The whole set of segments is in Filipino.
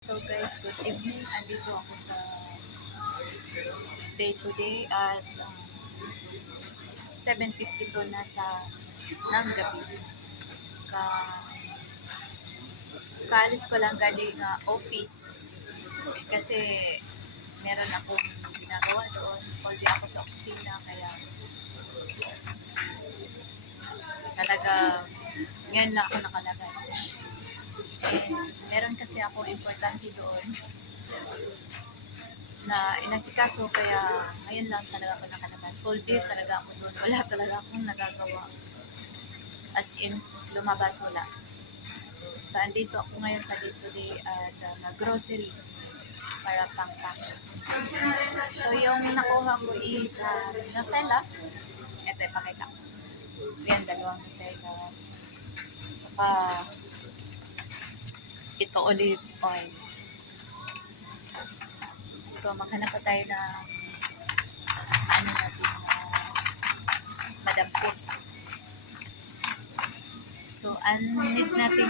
So guys, good evening. Andito ako sa day to day at 7:52 na ng gabi. Ka Kaalis ko lang galing office kasi meron akong ginagawa doon. All day ako sa opisina kaya talaga ngayon lang ako nakalabas. And meron kasi ako importante doon na inasikaso kaya ngayon lang talaga ako nakalabas. Whole day talaga ako doon. Wala talaga akong nagagawa. As in, lumabas wala. So, andito ako ngayon sa day-to-day at nag-grocery para pang-pack. So, yung nakuha ko is Nutella. Ito, ipakita ko. Yan, dalawang Nutella. Tsaka, ito olive oil. So, maghanap pa tayo ng madampot. So, need natin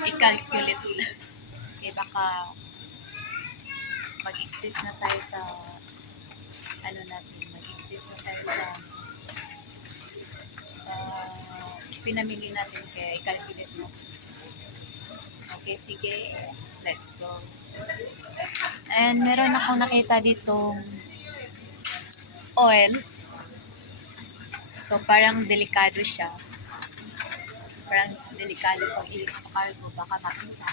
i-calculate. Okay, baka mag-exist na tayo sa mag-exist na tayo sa pinamili natin kaya i-calculate mo. Okay, sige. Let's go. And meron akong nakita ditong oil. So, parang delikado siya. Parang delikado pag i-cargo. Baka mapisa.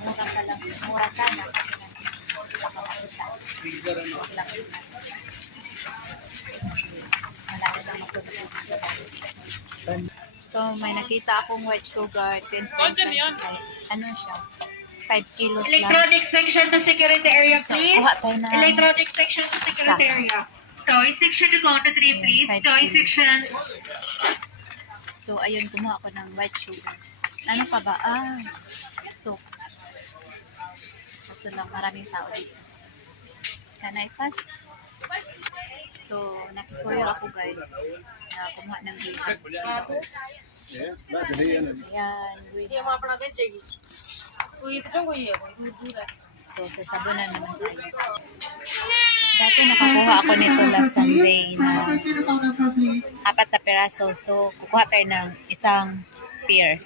Mura pa lang. Mura sana. Kasi baka mapisa. Huwag lang ito. Malaki lang mapunod. So, may nakita akong white sugar. 10.25. Ano siya? 5 kilos lang. Electronic section to security area, So, please. kuha tayo na Electronic section to security area. Toy section to count to 3, please. Ayan, 5 Toy kilos. section. So, ayun, kumuha ako ng white sugar. Ano pa ba? Soap. Kaso lang, maraming tao dito. Can I pass? So, nagsusuyo ako guys. Na kumuha ng dito. Ayan, so, sasabunan naman tayo. Dati nakakuha ako nito last Sunday na 4 na peraso. So, kukuha tayo ng isang pair.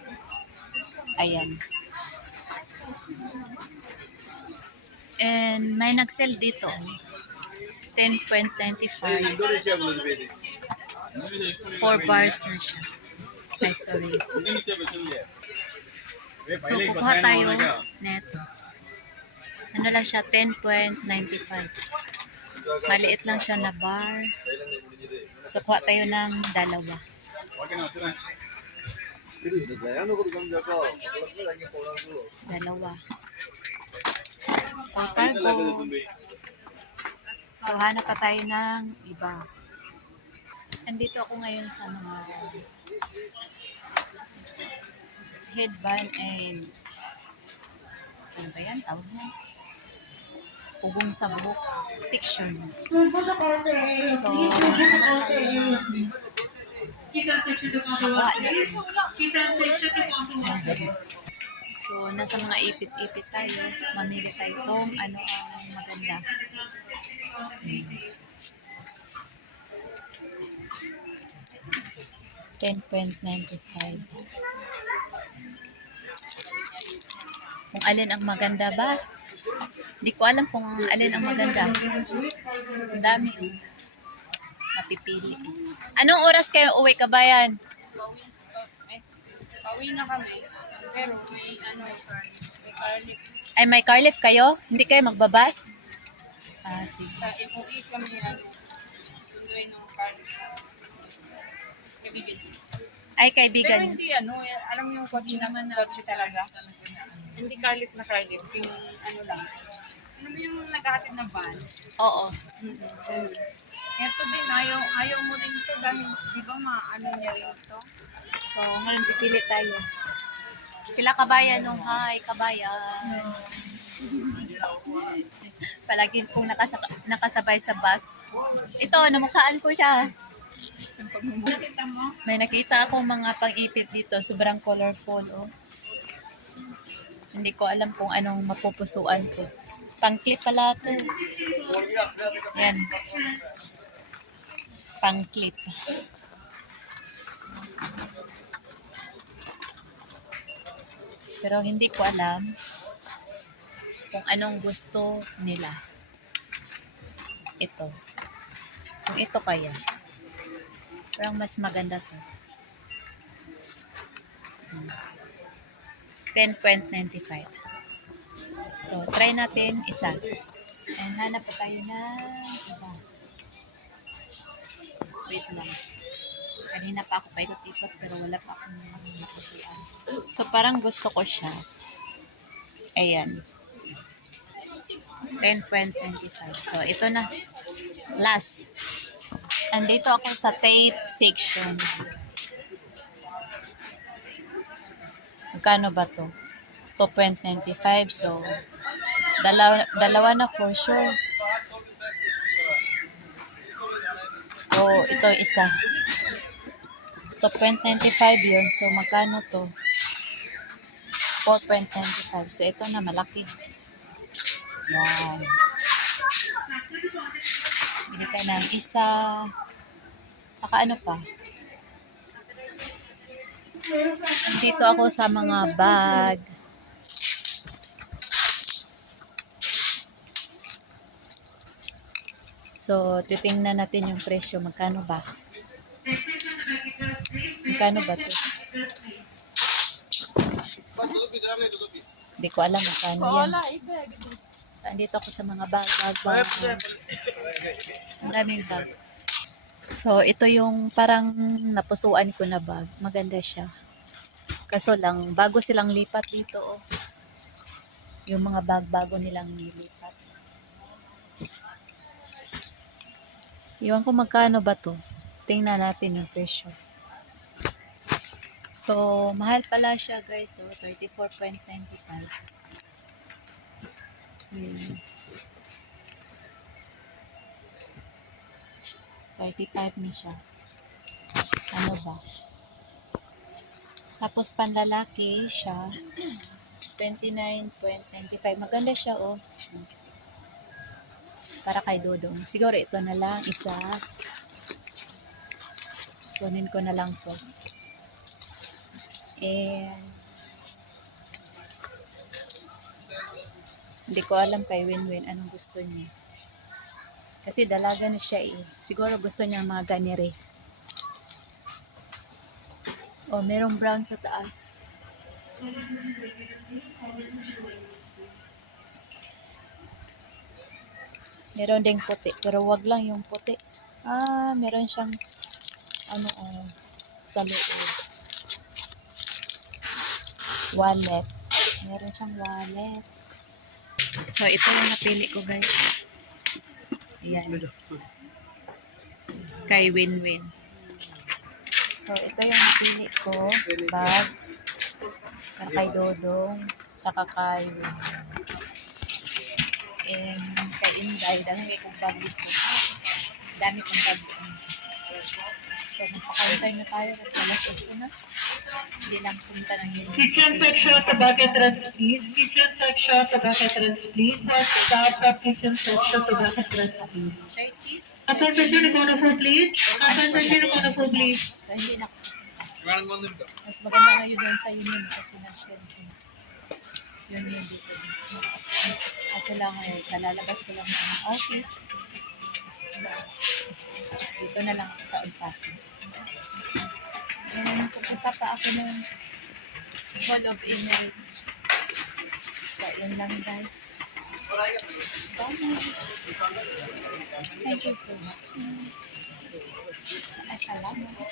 Ayan. And may nag-sell dito. 10.95. 4 bars na siya. Ay, sorry. So, kukuha tayo neto. Ano lang siya, 10.95. Maliit lang siya na bar. So, kuha tayo ng dalawa. Dalawa. For cargo. So, hanap pa tayo ng iba. Andito ako ngayon sa mga headband and ano ba yan? Tawag mo? Pugong sa buhok section. So, so, nasa mga ipit-ipit tayo. Mamili tayo kung ano ang maganda. 10.95. Kung alin ang maganda ba? Hindi ko alam kung alin ang maganda. Ang dami. Mapipili. Anong oras kayo uwi, kabayan? Pauwi na kami. Pero may may garlic. Ay, may car lift kayo? Hindi kayo magbabas? Sige. Sa MOE kami susunduin ng garlic. Kaibigan. Ay, Pero kaibigan. hindi alam mo yung kotse naman na kotse talaga. Hindi garlic na garlic. Yung ano lang. Ano mo yung naghahatid na van? Oo. Ito din, ayaw mo rin ito dahil di ba maano niya rin ito? So, ngayon pipili tayo. Sila kabayan nung hi, kabayan. Palagi pong nakasabay sa bus. Ito, namukhaan ko siya. Yung pagmumukha. May nakita ako mga pang-ipit dito. Sobrang colorful, oh. Hindi ko alam kung anong mapupusuan ko. Pang-clip pala ito. Yan. Pang-clip. Pero hindi ko alam kung anong gusto nila. Ito. Kung ito kaya. Parang mas maganda to. 10.95. So, try natin isa. And hanap pa tayo na iba. Wait lang. Kanina pa ako paikot-ikot pero wala pa akong nakusuan. So, parang gusto ko siya. Ayan. 10.25. So, ito na. Last. Andito ako sa tape section. Magkano ba to? 2.95. So, dalawa na for sure. So, ito isa. 2.95 yun. So, magkano to? 4.95. So, ito na malaki. Yan. Bili ka ng isa. Saka ano pa? Dito ako sa mga bag. So, titingnan natin yung presyo. Magkano ba? Magkano ba to? Hindi ko alam magkano yan. So, andito ako sa mga bag. Ang daming bag. So, ito yung parang napusuan ko na bag. Maganda siya. Kaso lang, bago silang lipat dito, oh. Yung mga bag bago nilang nilipat. Iwan ko magkano ba to? Tingnan natin yung presyo. So, mahal pala siya guys. So, 34.95. 35 na siya. Ano ba? Tapos panlalaki siya 29.95. Maganda siya, oh. Para kay Dodong. Siguro ito na lang isa. Kunin ko na lang to. And hindi ko alam kay Winwin anong gusto niya. Kasi dalaga na siya eh. Siguro gusto niya mga ganire. Oh, merong brown sa taas. Meron ding puti. Pero wag lang yung puti. Ah, meron siyang ano sa loob. Wallet. Meron siyang wallet. So, ito yung napili ko guys. Ayan. Kay Winwin. So, ito yung napili ko. Bag. Para kay Dodong. Tsaka kay Winwin. And kay Inday. Dami kong bag dito. Dami kong bag. So, magpakauntay na tayo kasi alas 8 na. Hindi lang punta ng yun. Kitchen section sa bucket rest, please. Kitchen section sa bucket rest, please. Stop sa kitchen section sa bucket rest, please. 30. Attention to the food, please. Attention to the food, please. So, hindi na. Mas maganda ngayon doon sa union kasi nag-sense. Yun dito. Kasi lang ngayon, nalalabas ko lang ng office. So, dito na lang ako sa Onpassing. And pupunta pa ako ng Mall of Emirates. So, yun lang guys. Thank you for watching. Assalamualaikum.